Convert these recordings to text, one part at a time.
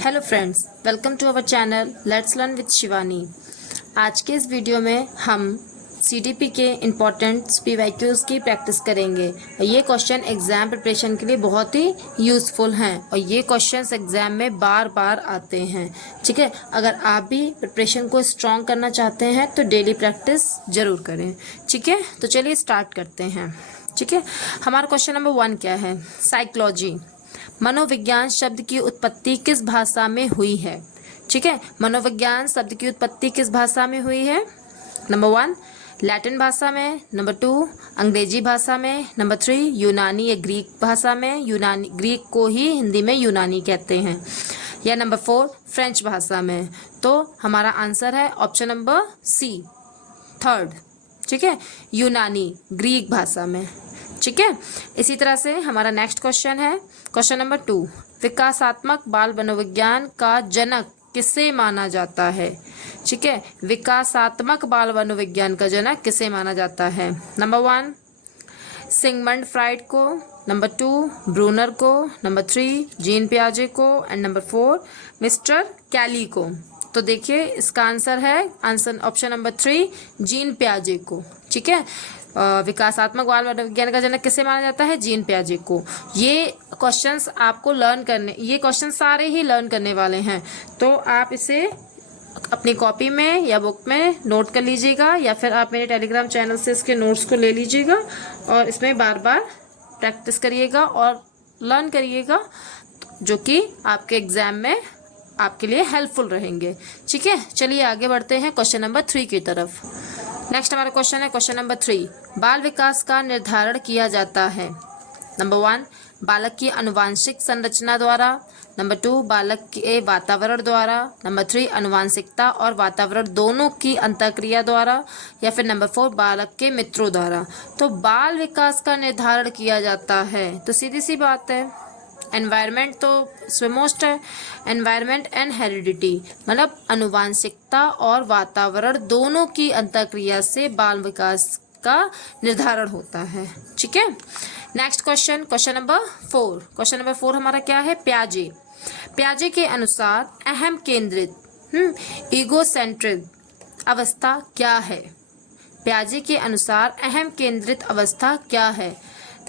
Hello friends, welcome to our channel let's learn with Shivani. आज के इस वीडियो में हम सीडीपी के इम्पोर्टेंट पीवाईक्यूज़ की प्रैक्टिस करेंगे। ये क्वेश्चन एग्ज़ाम प्रिपरेशन के लिए बहुत ही यूज़फुल हैं और ये क्वेश्चंस एग्ज़ाम में बार बार आते हैं। ठीक है, अगर आप भी प्रिपरेशन को स्ट्रॉन्ग करना चाहते हैं तो डेली प्रैक्टिस ज़रूर करें। ठीक है, तो चलिए स्टार्ट करते हैं। ठीक है, हमारा क्वेश्चन नंबर 1 क्या है? साइकोलॉजी, मनोविज्ञान शब्द की उत्पत्ति किस भाषा में हुई है? ठीक है, मनोविज्ञान शब्द की उत्पत्ति किस भाषा में हुई है? नंबर 1 लैटिन भाषा में, नंबर 2 अंग्रेजी भाषा में, नंबर 3 यूनानी या ग्रीक भाषा में, यूनानी ग्रीक को ही हिंदी में यूनानी कहते हैं, या नंबर 4 फ्रेंच भाषा में। तो हमारा आंसर है ऑप्शन नंबर सी, थर्ड। ठीक है, यूनानी ग्रीक भाषा में। ठीक है, इसी तरह से हमारा नेक्स्ट क्वेश्चन है क्वेश्चन नंबर 2, विकासात्मक बाल मनोविज्ञान का जनक किसे माना जाता है? ठीक है, विकासात्मक बाल मनोविज्ञान का जनक किसे माना जाता है? नंबर 1 सिगमंड फ्राइड को, नंबर 2 ब्रूनर को, नंबर 3 जीन पियाजे को एंड नंबर 4 मिस्टर कैली को। तो देखिए इसका आंसर है ऑप्शन नंबर 3 जीन पियाजे को। ठीक है, विकासात्मक बाल मनोविज्ञान का जनक किसे माना जाता है? जीन पियाजे को। ये क्वेश्चंस आपको ये क्वेश्चन सारे ही लर्न करने वाले हैं, तो आप इसे अपनी कॉपी में या बुक में नोट कर लीजिएगा, या फिर आप मेरे टेलीग्राम चैनल से इसके नोट्स को ले लीजिएगा और इसमें बार बार प्रैक्टिस करिएगा और लर्न करिएगा, जो कि आपके एग्जाम में आपके लिए हेल्पफुल रहेंगे। ठीक है, चलिए आगे बढ़ते हैं क्वेश्चन नंबर 3 की तरफ। नेक्स्ट हमारा क्वेश्चन है क्वेश्चन नंबर 3, बाल विकास का निर्धारण किया जाता है। नंबर 1 बालक की आनुवांशिक संरचना द्वारा, नंबर 2 बालक के वातावरण द्वारा, नंबर 3 आनुवांशिकता और वातावरण दोनों की अंतःक्रिया द्वारा, या फिर नंबर 4 बालक के मित्रों द्वारा। तो बाल विकास का निर्धारण किया जाता है, तो सीधी सी बात है एनवायरनमेंट तो इसमें मोस्ट है, एनवायरनमेंट एंड हेरिडिटी, मतलब आनुवांशिकता और वातावरण दोनों की अंतःक्रिया से बाल विकास का निर्धारण होता है। ठीक है, next question question number 4। Question number 4 हमारा क्या है? प्याजे के अनुसार अहम केंद्रित ईगोसेंट्रिक अवस्था क्या है? प्याजे के अनुसार अहम केंद्रित अवस्था क्या है?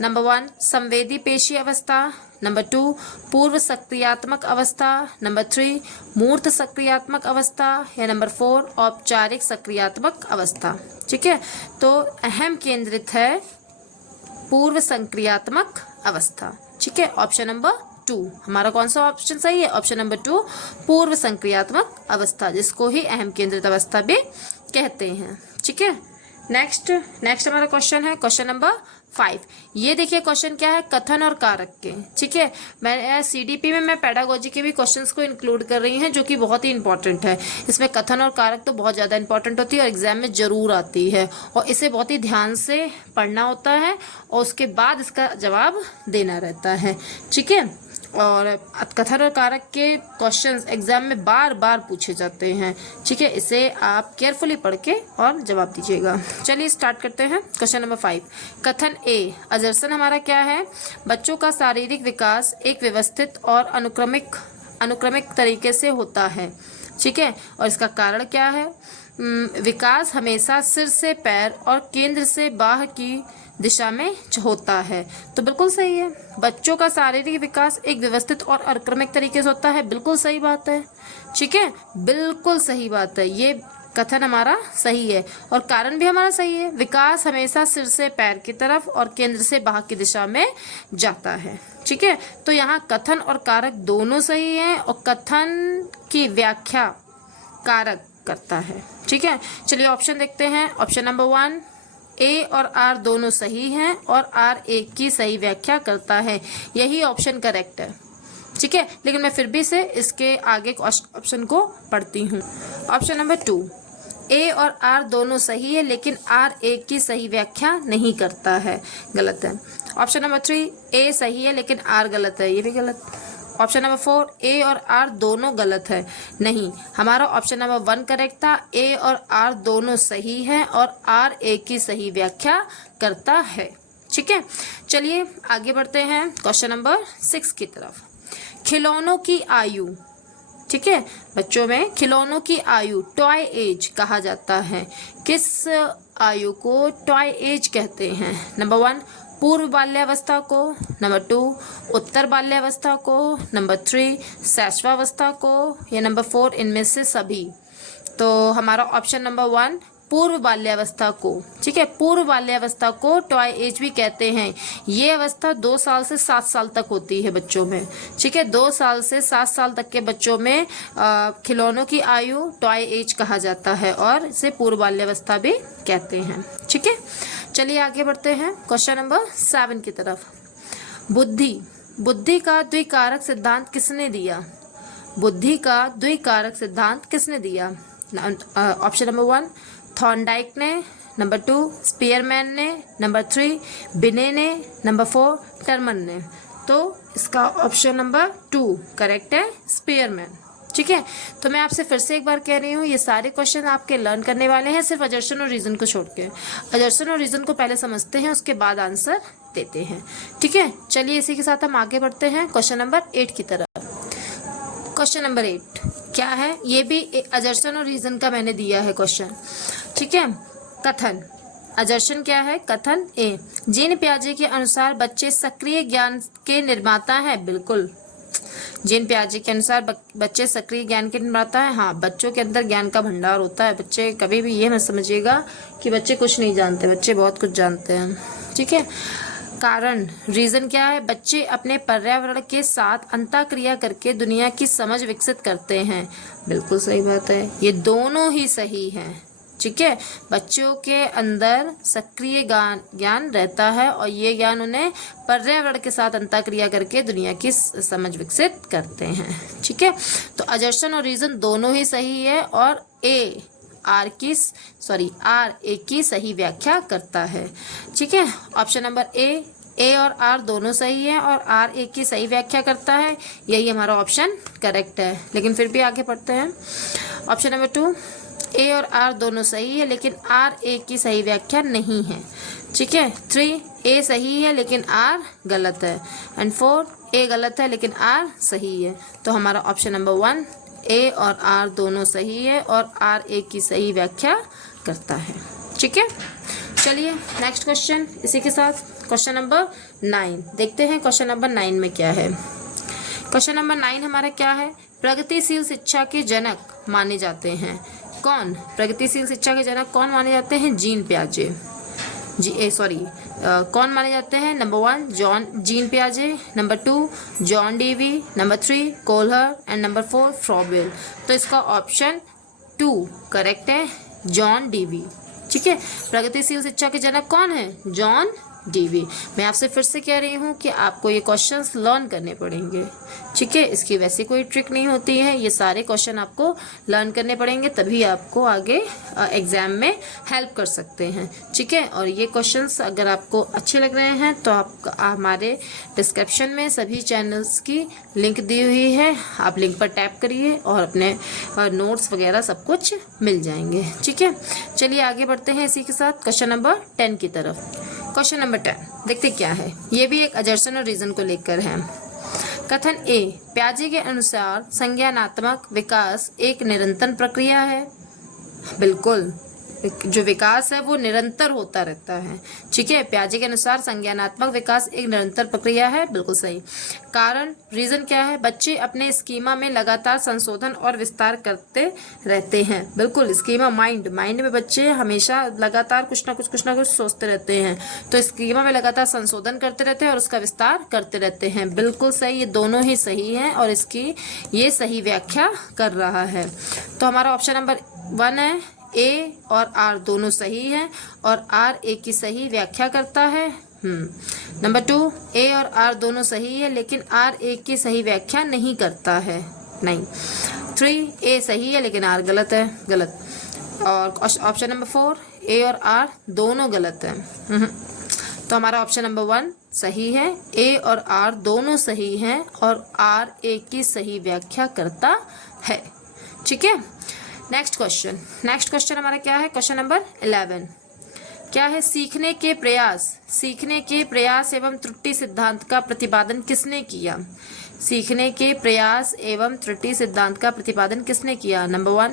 नंबर 1 संवेदी पेशी अवस्था, नंबर 2 पूर्व सक्रियात्मक अवस्था, नंबर 3 मूर्त सक्रियात्मक अवस्था, या नंबर 4 औपचारिक सक्रियात्मक अवस्था। ठीक है, तो अहम केंद्रित है पूर्व सक्रियात्मक अवस्था। ठीक है, ऑप्शन नंबर 2 हमारा कौन सा ऑप्शन सही है? ऑप्शन नंबर 2 पूर्व सक्रियात्मक अवस्था, जिसको ही अहम केंद्रित अवस्था भी कहते हैं। ठीक है, नेक्स्ट हमारा क्वेश्चन है क्वेश्चन नंबर 5। ये देखिए क्वेश्चन क्या है? कथन और कारक के। ठीक है, मैं सीडीपी में मैं पेडागोजी के भी क्वेश्चंस को इंक्लूड कर रही हैं, जो कि बहुत ही इंपॉर्टेंट है। इसमें कथन और कारक तो बहुत ज़्यादा इंपॉर्टेंट होती है और एग्जाम में ज़रूर आती है, और इसे बहुत ही ध्यान से पढ़ना होता है और उसके बाद इसका जवाब देना रहता है। ठीक है, और कथन और कारक के क्वेश्चंस एग्जाम में बार बार पूछे जाते हैं। ठीक है, इसे आप केयरफुली पढ़ के और जवाब दीजिएगा। चलिए स्टार्ट करते हैं क्वेश्चन नंबर 5। कथन ए, अजरसन हमारा क्या है? बच्चों का शारीरिक विकास एक व्यवस्थित और अनुक्रमिक तरीके से होता है। ठीक है, और इसका कारण क्या है? विकास हमेशा सिर से पैर और केंद्र से बाह की दिशा में होता है। तो बिल्कुल सही है, बच्चों का शारीरिक विकास एक व्यवस्थित और अनुक्रमिक तरीके से होता है। बिल्कुल सही बात है। ठीक है, बिल्कुल सही बात है, ये कथन हमारा सही है और कारण भी हमारा सही है। विकास हमेशा सिर से पैर की तरफ और केंद्र से बाह की दिशा में जाता है। ठीक है, तो यहाँ कथन और कारक दोनों सही हैं और कथन की व्याख्या कारक करता है। ठीक है, चलिए ऑप्शन देखते हैं। ऑप्शन नंबर 1 ए और आर दोनों सही हैं और आर एक की सही व्याख्या करता है, यही ऑप्शन करेक्ट है। ठीक है, लेकिन मैं फिर भी से इसके आगे ऑप्शन को पढ़ती हूँ। ऑप्शन नंबर 2 ए और आर दोनों सही है, लेकिन आर एक की सही व्याख्या नहीं करता है, गलत है। ऑप्शन नंबर 3 ए सही है लेकिन आर गलत है, ये भी गलत। ऑप्शन नंबर 4 ए और आर दोनों गलत है, नहीं, हमारा ऑप्शन नंबर 1 करेक्ट था। ए और आर दोनों सही हैं और आर ए की सही व्याख्या करता है। ठीक है, चलिए आगे बढ़ते हैं क्वेश्चन नंबर 6 की तरफ। खिलौनों की आयु ठीक है, बच्चों में खिलौनों की आयु टॉय एज कहा जाता है। किस आयु को टॉय एज कहते हैं? नंबर 1 पूर्व बाल्यावस्था को, नंबर 2 उत्तर बाल्यावस्था को, नंबर 3 शैशवावस्था को, या नंबर 4 इनमें से सभी। तो हमारा ऑप्शन नंबर 1 पूर्व बाल्यावस्था को, ठीक है, पूर्व बाल्यावस्था को टॉय एज भी कहते हैं। ये अवस्था 2 साल से 7 साल तक होती है बच्चों में, ठीक है, 2 साल से 7 साल तक के बच्चों में खिलौनों की आयु टॉय एज कहा जाता है और इसे पूर्व बाल्यावस्था भी कहते हैं। ठीक है, चलिए आगे बढ़ते हैं क्वेश्चन नंबर 7 की तरफ। बुद्धि का द्विकारक सिद्धांत किसने दिया? बुद्धि का द्विकारक सिद्धांत किसने दिया? ऑप्शन नंबर 1 थॉर्नडाइक ने, नंबर 2 स्पीयरमैन ने, नंबर 3 बिने ने, नंबर 4 टर्मन ने। तो इसका ऑप्शन नंबर 2 करेक्ट है, स्पीयरमैन। ठीक है, तो मैं आपसे फिर से एक बार कह रही हूँ, ये सारे क्वेश्चन आपके लर्न करने वाले हैं सिर्फ अजर्सन और रीजन को छोड़ के। अजर्सन और रीजन को पहले समझते हैं, उसके बाद आंसर देते हैं। ठीक है, चलिए इसी के साथ हम आगे बढ़ते हैं क्वेश्चन नंबर 8 की तरफ। क्वेश्चन नंबर 8 क्या है? ये भी अजर्सन और रीजन का मैंने दिया है क्वेश्चन। ठीक है, कथन अजर्सन क्या है? कथन ए जीन पियाजे के अनुसार बच्चे सक्रिय ज्ञान के निर्माता हैं। बिल्कुल, जीन पियाजे के अनुसार बच्चे सक्रिय ज्ञान के निर्माता है। हाँ, बच्चों के अंदर ज्ञान का भंडार होता है। बच्चे कभी भी ये मत समझिएगा कि बच्चे कुछ नहीं जानते, बच्चे बहुत कुछ जानते हैं। ठीक है, कारण रीजन क्या है? बच्चे अपने पर्यावरण के साथ अंतःक्रिया करके दुनिया की समझ विकसित करते हैं। बिल्कुल सही बात है, ये दोनों ही सही हैं। ठीक है, बच्चों के अंदर सक्रिय ज्ञान रहता है और ये ज्ञान उन्हें पर्यावरण के साथ अंतःक्रिया करके दुनिया की समझ विकसित करते हैं। ठीक है, तो अजर्सन और रीजन दोनों ही सही है और आर ए की सही व्याख्या करता है। ठीक है, ऑप्शन नंबर ए और आर दोनों सही है और आर ए की सही व्याख्या करता है, यही हमारा ऑप्शन करेक्ट है। लेकिन फिर भी आगे पढ़ते हैं। ऑप्शन नंबर 2 ए और आर दोनों सही है लेकिन आर ए की सही व्याख्या नहीं है। ठीक है, 3 ए सही है लेकिन आर गलत है एंड 4 ए गलत है लेकिन आर सही है। तो हमारा ऑप्शन नंबर 1 ए और आर दोनों सही है और आर ए की सही व्याख्या करता है। ठीक है, चलिए नेक्स्ट क्वेश्चन इसी के साथ क्वेश्चन नंबर 9 देखते हैं। क्वेश्चन नंबर 9 में क्या है? क्वेश्चन नंबर 9 हमारा क्या है? प्रगतिशील शिक्षा के जनक माने जाते हैं कौन? प्रगतिशील शिक्षा के जनक कौन माने जाते हैं? जीन पियाजे। कौन माने जाते हैं? नंबर 1 जीन पियाजे, number 2 John Dewey, number 3 Kohler and number 4 Froebel. तो इसका ऑप्शन 2 करेक्ट है, जॉन डीवी। ठीक है, प्रगतिशील शिक्षा के जनक कौन है? John Dewey. मैं आपसे फिर से कह रही हूँ कि आपको ये क्वेश्चंस लर्न करने पड़ेंगे। ठीक है, इसकी वैसी कोई ट्रिक नहीं होती है, ये सारे क्वेश्चन आपको लर्न करने पड़ेंगे तभी आपको आगे एग्जाम में हेल्प कर सकते हैं। ठीक है, और ये क्वेश्चंस अगर आपको अच्छे लग रहे हैं तो आप हमारे डिस्क्रिप्शन में सभी चैनल्स की लिंक दी हुई है, आप लिंक पर टैप करिए और अपने नोट्स वगैरह सब कुछ मिल जाएंगे। ठीक है, चलिए आगे बढ़ते हैं इसी के साथ क्वेश्चन नंबर 10 की तरफ। क्वेश्चन नंबर 10 देखते क्या है? ये भी एक अजर्सन और रीजन को लेकर है। कथन ए पियाजे के अनुसार संज्ञानात्मक विकास एक निरंतर प्रक्रिया है। बिल्कुल, जो विकास है वो निरंतर होता रहता है। ठीक है, पियाजे के अनुसार संज्ञानात्मक विकास एक निरंतर प्रक्रिया है। बिल्कुल सही। कारण रीजन क्या है? बच्चे अपने स्कीमा में लगातार संशोधन और विस्तार करते रहते हैं। बिल्कुल, स्कीमा माइंड में बच्चे हमेशा लगातार कुछ ना कुछ सोचते रहते हैं, तो स्कीमा में लगातार संशोधन करते रहते हैं और उसका विस्तार करते रहते हैं। बिल्कुल सही, ये दोनों ही सही है और इसकी ये सही व्याख्या कर रहा है। तो हमारा ऑप्शन नंबर 1 है, ए और आर दोनों सही हैं और आर ए की सही व्याख्या करता है। नंबर 2 ए और आर दोनों सही है लेकिन आर ए की सही व्याख्या नहीं करता है। नहीं, 3 ए सही है लेकिन आर गलत है, गलत। और ऑप्शन नंबर 4 ए और आर दोनों गलत है। तो हमारा ऑप्शन नंबर 1 सही है, ए और आर दोनों सही हैं और आर ए की सही व्याख्या करता है। ठीक है, नेक्स्ट क्वेश्चन हमारा क्या है? Question number 11। क्या है? सीखने के प्रयास एवं त्रुटि सिद्धांत का प्रतिपादन किसने किया? सीखने के प्रयास एवं त्रुटि सिद्धांत का प्रतिपादन किसने किया? नंबर 1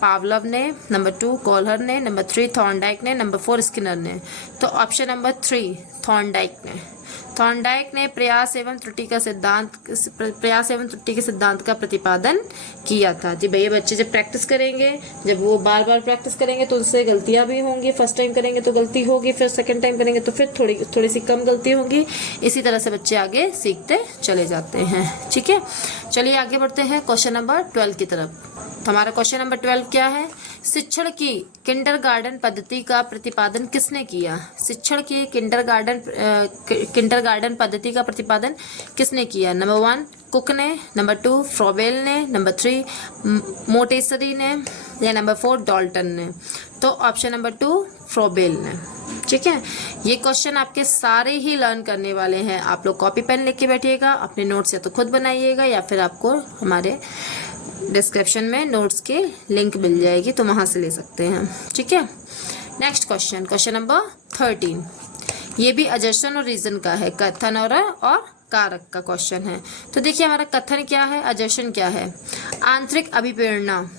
पावलव ने, नंबर 2 कोहलर ने, नंबर 3 थॉर्नडाइक ने, नंबर 4 स्किनर ने। तो ऑप्शन नंबर 3 थॉर्नडाइक ने प्रयास एवं त्रुटि के सिद्धांत का प्रतिपादन किया था। जी भैया, बच्चे जब प्रैक्टिस करेंगे, जब वो बार बार प्रैक्टिस करेंगे तो उससे गलतियां भी होंगी। फर्स्ट टाइम करेंगे तो गलती होगी, फिर सेकंड टाइम करेंगे तो फिर थोड़ी सी कम गलती होगी। इसी तरह से बच्चे आगे सीखते चले जाते हैं। ठीक है, चलिए आगे बढ़ते हैं क्वेश्चन नंबर 12 की तरफ। तो हमारा क्वेश्चन नंबर 12 क्या है? शिक्षण की किंडरगार्टन पद्धति का प्रतिपादन किसने किया? शिक्षण की किंडरगार्टन पद्धति का प्रतिपादन किसने किया? नंबर 1 कुक ने, नंबर 2 फ्रोबेल ने, नंबर 3 मोटेसरी ने, या नंबर 4 डाल्टन ने। तो ऑप्शन नंबर 2 फ्रोबेल ने। ठीक है, ये क्वेश्चन आपके सारे ही लर्न करने वाले हैं। आप लोग कॉपी पेन लेके बैठिएगा, अपने नोट्स या तो खुद बनाइएगा या फिर आपको हमारे डिस्क्रिप्शन में नोट्स की लिंक मिल जाएगी, तो वहां से ले सकते हैं। ठीक है, नेक्स्ट क्वेश्चन नंबर 13। ये भी अजर्शन और रीजन का है, कथन और कारक का क्वेश्चन है। तो देखिए हमारा कथन क्या है, अजर्शन क्या है? आंतरिक अभिप्रेरणा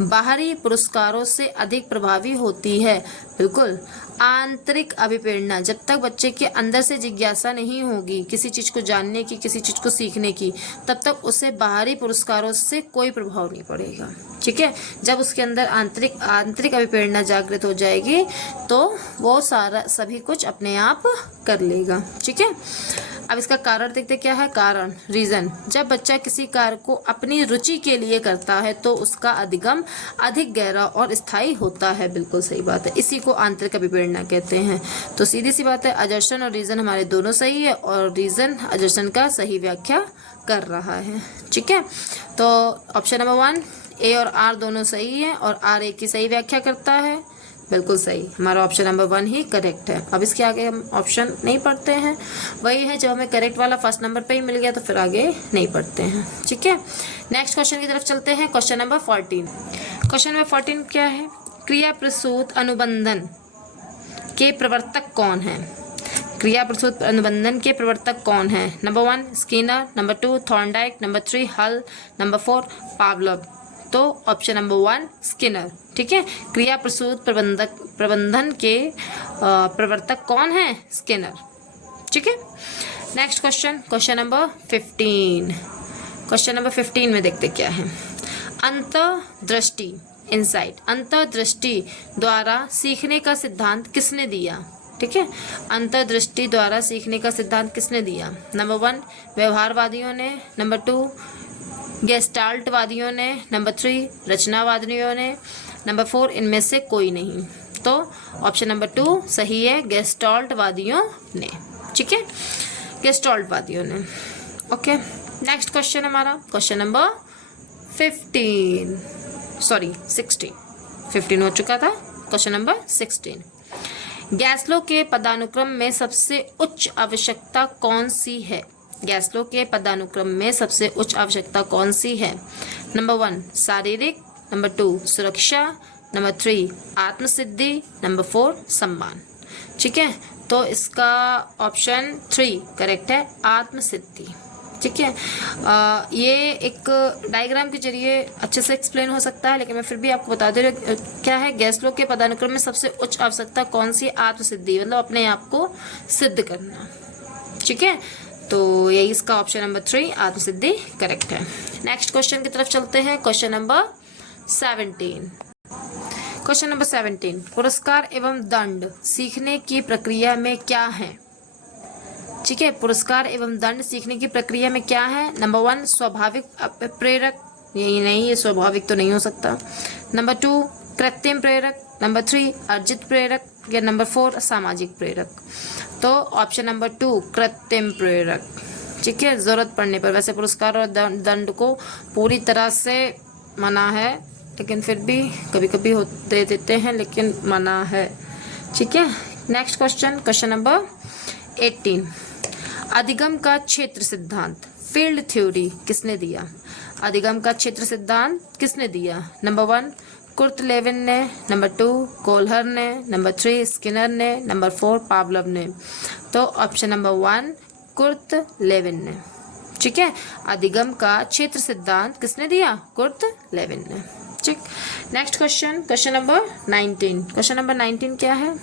बाहरी पुरस्कारों से अधिक प्रभावी होती है। बिल्कुल, आंतरिक अभिप्रेरणा, जब तक बच्चे के अंदर से जिज्ञासा नहीं होगी किसी चीज को जानने की, किसी चीज को सीखने की, तब तक उसे बाहरी पुरस्कारों से कोई प्रभाव नहीं पड़ेगा। ठीक है, जब उसके अंदर आंतरिक अभिप्रेरणा जागृत हो जाएगी तो वो सभी कुछ अपने आप कर लेगा। ठीक है, अब इसका कारण देखते क्या है। कारण, रीजन, जब बच्चा किसी कार्य को अपनी रुचि के लिए करता है तो उसका अधिगम अधिक गहरा और स्थायी होता है। बिल्कुल सही बात है, इसी को आंतरिक अभिप्रेरणा कहते हैं। तो सीधी सी बात है, अजर्शन और रीजन हमारे दोनों सही है और रीजन अजर्शन का सही व्याख्या कर रहा है। ठीक है, तो ऑप्शन नंबर 1 ए और आर दोनों सही है और आर ए की सही व्याख्या करता है। बिल्कुल सही, हमारा ऑप्शन नंबर 1 ही करेक्ट है। अब इसके आगे हम ऑप्शन नहीं पढ़ते हैं, वही है जब हमें करेक्ट वाला फर्स्ट नंबर पे ही मिल गया तो फिर आगे नहीं पढ़ते हैं। ठीक है, नेक्स्ट क्वेश्चन की तरफ चलते हैं। क्वेश्चन नंबर 14 क्या है? क्रिया प्रसूत अनुबंधन के प्रवर्तक कौन है? क्रिया प्रसूत अनुबंधन के प्रवर्तक कौन है? Number 1 Skinner, number 2 Thorndike, number 3 हल, नंबर 4 पावलव। तो ऑप्शन नंबर 1 स्किनर। ठीक है, क्रिया प्रसूत प्रबंधन के प्रवर्तक कौन है? स्किनर। ठीक है, नेक्स्ट क्वेश्चन नंबर 15 में देखते क्या है। अंतर्दृष्टि, इनसाइट, अंतर्दृष्टि द्वारा सीखने का सिद्धांत किसने दिया? ठीक है, अंतर्दृष्टि द्वारा सीखने का सिद्धांत किसने दिया? नंबर 1 व्यवहारवादियों ने, नंबर 2 गेस्टाल्टवादियों ने, नंबर 3 रचनावादियों ने, नंबर 4 इनमें से कोई नहीं। तो ऑप्शन नंबर 2 सही है, गेस्टाल्टवादियों ने। ठीक है, गेस्टाल्टवादियों ने। ओके, नेक्स्ट क्वेश्चन हमारा क्वेश्चन नंबर 15 हो चुका था। क्वेश्चन नंबर 16, गैस्लो के पदानुक्रम में सबसे उच्च आवश्यकता कौन सी है? गैस्लो के पदानुक्रम में सबसे उच्च आवश्यकता कौन सी है? नंबर 1 शारीरिक, नंबर 2 सुरक्षा, नंबर 3 आत्मसिद्धि, नंबर 4 सम्मान। ठीक है, तो इसका ऑप्शन 3 करेक्ट है, आत्मसिद्धि। ठीक है, ये एक डायग्राम के जरिए अच्छे से एक्सप्लेन हो सकता है, लेकिन मैं फिर भी आपको बता दे रही हूँ क्या है। गैस्लो के पदानुक्रम में सबसे उच्च आवश्यकता कौन सी? आत्मसिद्धि, मतलब अपने आप को सिद्ध करना। ठीक है, तो यही इसका ऑप्शन नंबर 3 आत्मसिद्धि करेक्ट है। नेक्स्ट क्वेश्चन की तरफ चलते हैं। क्वेश्चन नंबर 17, पुरस्कार एवं दंड सीखने की प्रक्रिया में क्या है? ठीक है, पुरस्कार एवं दंड सीखने की प्रक्रिया में क्या है? नंबर 1 स्वाभाविक प्रेरक, यही नहीं, ये स्वाभाविक तो नहीं हो सकता। नंबर 2 कृत्रिम प्रेरक, नंबर 3 अर्जित प्रेरक, या नंबर 4 सामाजिक प्रेरक। तो ऑप्शन नंबर 2 कृत्रिम प्रेरक। ठीक है, जरूरत पड़ने पर, वैसे पुरस्कार और दंड को पूरी तरह से मना है, लेकिन फिर भी कभी कभी दे देते हैं, लेकिन मना है। ठीक है, नेक्स्ट क्वेश्चन नंबर 18, अधिगम का क्षेत्र सिद्धांत, फील्ड थ्योरी किसने दिया? अधिगम का क्षेत्र सिद्धांत किसने दिया? नंबर 1 कुर्ट लेविन ने, नंबर 2 कोल्हर ने, नंबर 3 स्किनर ने, नंबर 4 पावलव ने। तो ऑप्शन नंबर 1 कुर्ट लेविन ने। ठीक है, अधिगम का क्षेत्र सिद्धांत किसने दिया? कुर्ट लेविन ने। ठीक, next question, question number 19। Question number 19 क्या है?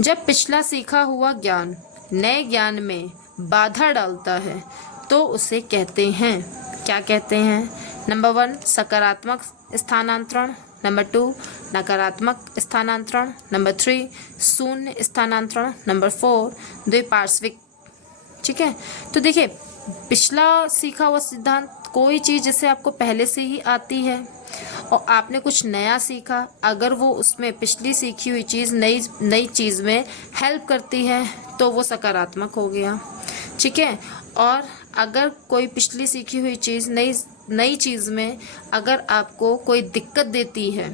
जब पिछला सीखा हुआ ज्ञान नए ज्ञान में बाधा डालता है तो उसे कहते हैं, क्या कहते हैं? नंबर 1 सकारात्मक स्थानांतरण, नंबर 2 नकारात्मक स्थानांतरण, नंबर 3 शून्य स्थानांतरण, नंबर 4 द्विपार्श्विक। ठीक है, तो देखिए पिछला सीखा हुआ सिद्धांत कोई चीज़ जैसे आपको पहले से ही आती है और आपने कुछ नया सीखा, अगर वो उसमें पिछली सीखी हुई चीज़ नई चीज़ में हेल्प करती है तो वो सकारात्मक हो गया। ठीक है, और अगर कोई पिछली सीखी हुई चीज़ नई चीज़ में अगर आपको कोई दिक्कत देती है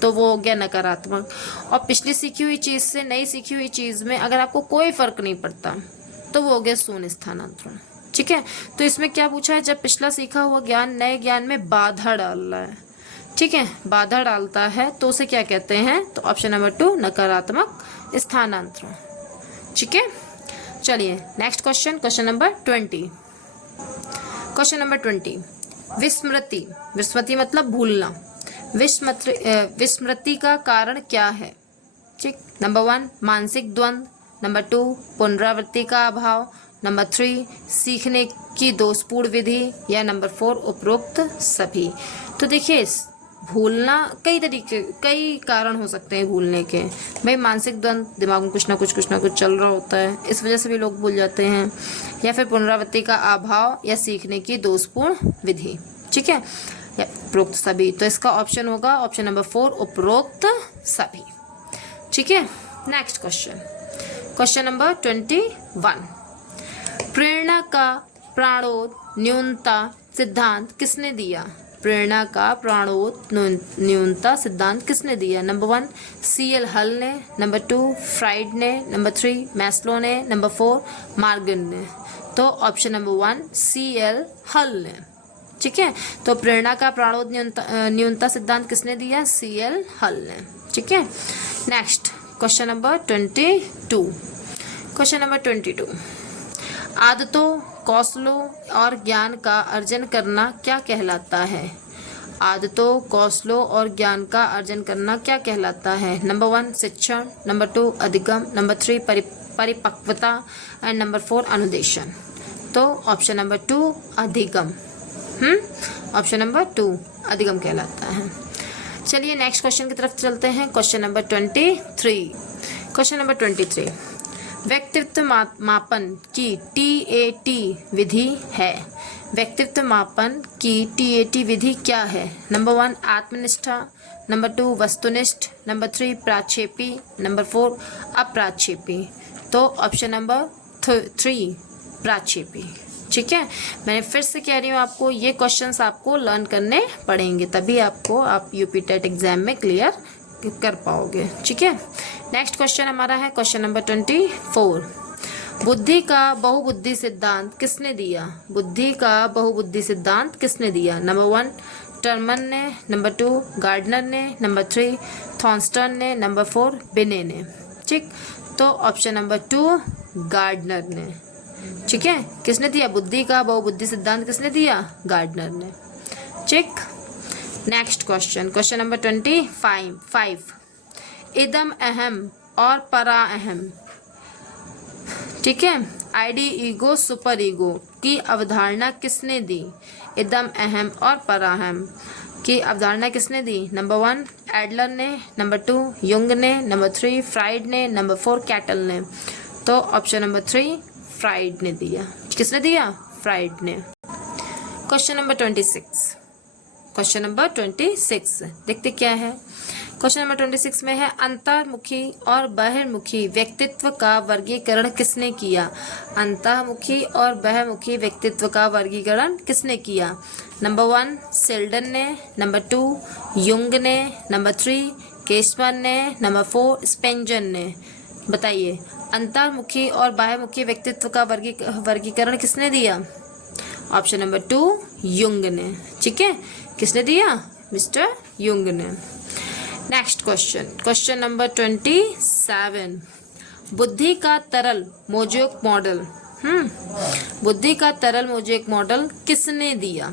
तो वो हो गया नकारात्मक। और पिछली सीखी हुई चीज़ से नई सीखी हुई चीज़ में अगर आपको कोई फ़र्क नहीं पड़ता तो वो हो गया शून्य स्थानांतरण। ठीक है, तो इसमें क्या पूछा है? जब पिछला सीखा हुआ ज्ञान नए ज्ञान में बाधा डाल रहा है, ठीक है, बाधा डालता है तो उसे क्या कहते हैं? तो ऑप्शन नंबर 2 नकारात्मक स्थानांतरण। ठीक है, चलिए next question, question number 20। Question number 20 विस्मृति। विस्मृति मतलब भूलना। विस्मृति का कारण क्या है? ठीक, नंबर 1 मानसिक द्वंद्व, नंबर 2 पुनरावृत्ति का अभाव, नंबर 3 सीखने की दोषपूर्ण विधि, या नंबर 4 उपरोक्त सभी। तो देखिए भूलना कई कारण हो सकते हैं भूलने के। भाई मानसिक द्वंद्व, दिमाग में कुछ ना कुछ चल रहा होता है, इस वजह से भी लोग भूल जाते हैं, या फिर पुनरावृत्ति का अभाव या सीखने की दोषपूर्ण विधि। ठीक है, या उपरोक्त सभी। तो इसका ऑप्शन होगा ऑप्शन नंबर 4 उपरोक्त सभी। ठीक है, नेक्स्ट क्वेश्चन, क्वेश्चन नंबर 21 प्रेरणा का प्राणोद न्यूनता सिद्धांत किसने दिया? प्रेरणा का प्राणोद न्यूनता सिद्धांत किसने दिया? नंबर 1 CL हल ने, नंबर 2 फ्राइड ने, नंबर 3 मैस्लो ने, नंबर 4 मार्गन ने। तो ऑप्शन नंबर 1 CL हल ने। ठीक है, तो प्रेरणा का प्राणोद न्यूनता सिद्धांत किसने दिया? CL हल ने। ठीक है, next question number 22। Question number 22 आदतों, कौशलों और ज्ञान का अर्जन करना क्या कहलाता है? आदतों, कौशलों और ज्ञान का अर्जन करना क्या कहलाता है? नंबर 1 शिक्षण, नंबर 2 अधिगम, नंबर 3 परिपक्वता एंड नंबर 4 अनुदेशन। तो ऑप्शन नंबर 2 अधिगम। ऑप्शन नंबर 2 अधिगम कहलाता है। चलिए नेक्स्ट क्वेश्चन की तरफ चलते हैं, क्वेश्चन नंबर 23। क्वेश्चन नंबर 23 व्यक्तित्व मापन की TAT विधि है। व्यक्तित्व मापन की TAT विधि क्या है? नंबर 1 आत्मनिष्ठा, नंबर 2 वस्तुनिष्ठ, नंबर 3 प्राक्षेपी, नंबर 4 अप्राक्षेपी। तो ऑप्शन नंबर 3 प्राक्षेपी। ठीक है, मैंने फिर से कह रही हूँ आपको ये क्वेश्चंस आपको लर्न करने पड़ेंगे, तभी आप यूपी टेट एग्जाम में क्लियर कर पाओगे। ठीक है, नेक्स्ट क्वेश्चन हमारा है क्वेश्चन नंबर 24 बुद्धि का बहुबुद्धि सिद्धांत किसने दिया? बुद्धि का बहुबुद्धि सिद्धांत किसने दिया? नंबर 1 टर्मन ने, नंबर 2 गार्डनर ने, नंबर 3 थॉर्नस्टन ने, नंबर 4 बिने ने। ठीक, तो ऑप्शन नंबर 2 गार्डनर ने। ठीक है, किसने दिया? बुद्धि का बहुबुद्धि सिद्धांत किसने दिया? गार्डनर ने। ठीक, नेक्स्ट क्वेश्चन, क्वेश्चन नंबर 25 इदम अहम और परा अहम। ठीक है, ID ईगो सुपर ईगो की अवधारणा किसने दी? इदम अहम और परा अहम की अवधारणा किसने दी? नंबर 1 एडलर ने, नंबर 2 युंग ने, नंबर 3 फ्राइड ने, नंबर 4 कैटल ने। तो ऑप्शन नंबर 3 फ्राइड ने दिया। किसने दिया? फ्राइड ने। Question number 26। क्वेश्चन नंबर 26 देखते क्या है। क्वेश्चन नंबर 26 में है अंतर्मुखी और बहिर्मुखी व्यक्तित्व का वर्गीकरण किसने किया? अंतर्मुखी और बहिर्मुखी व्यक्तित्व का वर्गीकरण किसने किया? नंबर 1 सेल्डन ने, नंबर 2 युंग ने, नंबर 3 केसमन ने, नंबर 4 स्पेंजर ने। बताइए अंतर्मुखी और बाह्यमुखी व्यक्तित्व का वर्गीकरण किसने दिया? ऑप्शन नंबर 2 युंग ने। ठीक है, किसने दिया? मिस्टर युंग ने। Next question number 27। बुद्धि का तरल मोज़ेक मॉडल बुद्धि का तरल मोज़ेक मॉडल किसने दिया?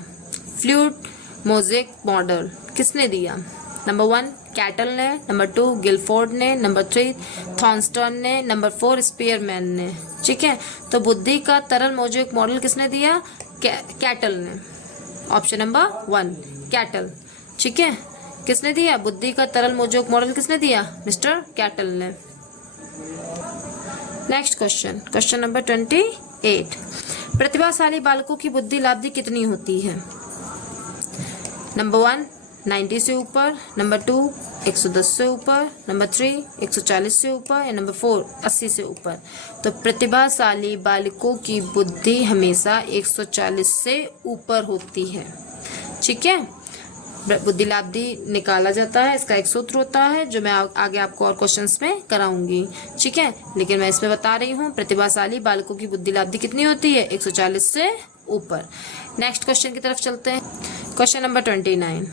फ्लूइड मोज़ेक मॉडल किसने दिया? नंबर 1 कैटल ने, नंबर 2 गिलफोर्ड ने, नंबर 3 थॉर्नस्टन ने, नंबर 4 स्पीयरमैन ने। ठीक है, तो बुद्धि का तरल मोज़ेक मॉडल किसने दिया? कैटल ने। Option number 1 cattle. ठीक है, किसने दिया? बुद्धि का तरल मोज़ेक मॉडल किसने दिया? मिस्टर कैटल ने। Next question number 28। प्रतिभाशाली बालकों की बुद्धि लाब्धि कितनी होती है? नंबर 1 90 से ऊपर, नंबर 2 110 से ऊपर, नंबर 3 140 से ऊपर, या नंबर 4 80 से ऊपर। तो प्रतिभाशाली बालकों की बुद्धि हमेशा 140 से ऊपर होती है। ठीक है, बुद्धि लाब्धि निकाला जाता है, इसका एक सूत्र होता है जो मैं आगे आपको और क्वेश्चंस में कराऊंगी। ठीक है, लेकिन मैं इसमें बता रही हूँ प्रतिभाशाली बालकों की बुद्धि लाब्धि कितनी होती है? 140 से ऊपर। नेक्स्ट क्वेश्चन की तरफ चलते हैं। Question number 29।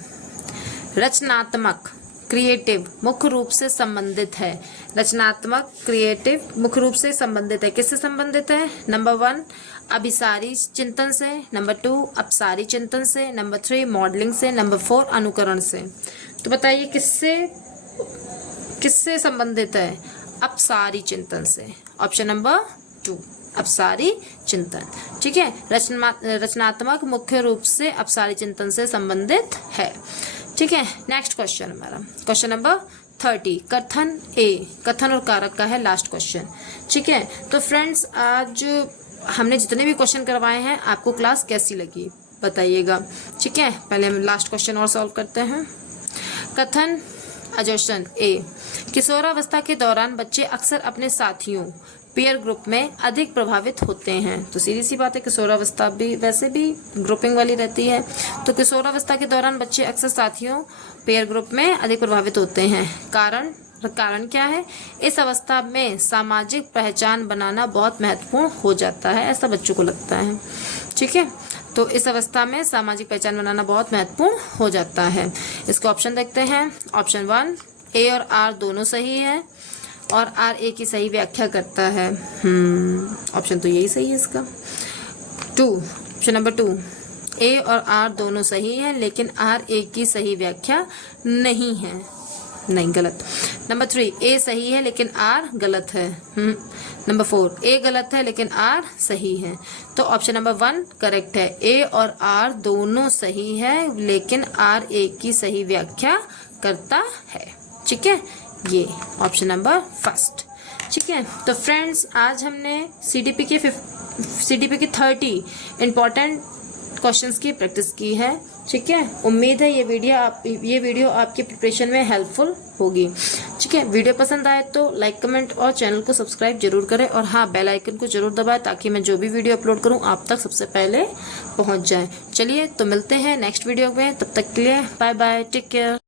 रचनात्मक क्रिएटिव मुख्य रूप से संबंधित है। रचनात्मक क्रिएटिव मुख्य रूप से संबंधित है। किससे संबंधित है? नंबर 1 अभिसारी चिंतन से, नंबर 2 अपसारी चिंतन से, नंबर 3 मॉडलिंग से, नंबर 4 अनुकरण से। तो बताइए किससे संबंधित है? अपसारी चिंतन से। ऑप्शन नंबर 2 अपसारी चिंतन। ठीक है, रचनात्मक मुख्य रूप से अपसारी चिंतन से संबंधित है। ठीक है, नेक्स्ट क्वेश्चन हमारा क्वेश्चन नंबर 30। कथन और कारक का है लास्ट क्वेश्चन। ठीक है, तो फ्रेंड्स आज हमने जितने भी क्वेश्चन करवाए हैं आपको क्लास कैसी लगी बताइएगा। ठीक है, पहले हम लास्ट क्वेश्चन और सॉल्व करते हैं। कथन अजर्शन ए। किशोरावस्था के दौरान बच्चे अक्सर अपने साथियों पीयर ग्रुप में अधिक प्रभावित होते हैं। तो सीधी सी बात है, किशोरावस्था भी वैसे भी ग्रुपिंग वाली रहती है। तो किशोरावस्था के दौरान बच्चे अक्सर साथियों पीयर ग्रुप में अधिक प्रभावित होते हैं। कारण क्या है? इस अवस्था में सामाजिक पहचान बनाना बहुत महत्वपूर्ण हो जाता है, ऐसा बच्चों को लगता है। ठीक है, तो इस अवस्था में सामाजिक पहचान बनाना बहुत महत्वपूर्ण हो जाता है। इसके ऑप्शन देखते हैं। ऑप्शन 1 ए और आर दोनों सही है और आर ए की सही व्याख्या करता है। ऑप्शन तो यही सही है इसका। ऑप्शन नंबर 2 ए और आर दोनों सही है लेकिन आर ए की सही व्याख्या नहीं है। नहीं, गलत। नंबर 3 ए सही है लेकिन आर गलत है। नंबर 4 ए गलत है लेकिन आर सही है। तो ऑप्शन नंबर 1 करेक्ट है। ए और आर दोनों सही है लेकिन आर ए की सही व्याख्या करता है। ठीक है, ये ऑप्शन नंबर फर्स्ट। ठीक है, तो फ्रेंड्स आज हमने सीडीपी के 30 इम्पॉर्टेंट क्वेश्चंस की प्रैक्टिस की है। ठीक है, उम्मीद है ये वीडियो आपकी प्रिपरेशन में हेल्पफुल होगी। ठीक है, वीडियो पसंद आए तो लाइक कमेंट और चैनल को सब्सक्राइब जरूर करें और हाँ बेल आइकन को जरूर दबाएं ताकि मैं जो भी वीडियो अपलोड करूं आप तक सबसे पहले पहुंच जाए। चलिए तो मिलते हैं नेक्स्ट वीडियो में, तब तक के लिए बाय बाय, टेक केयर।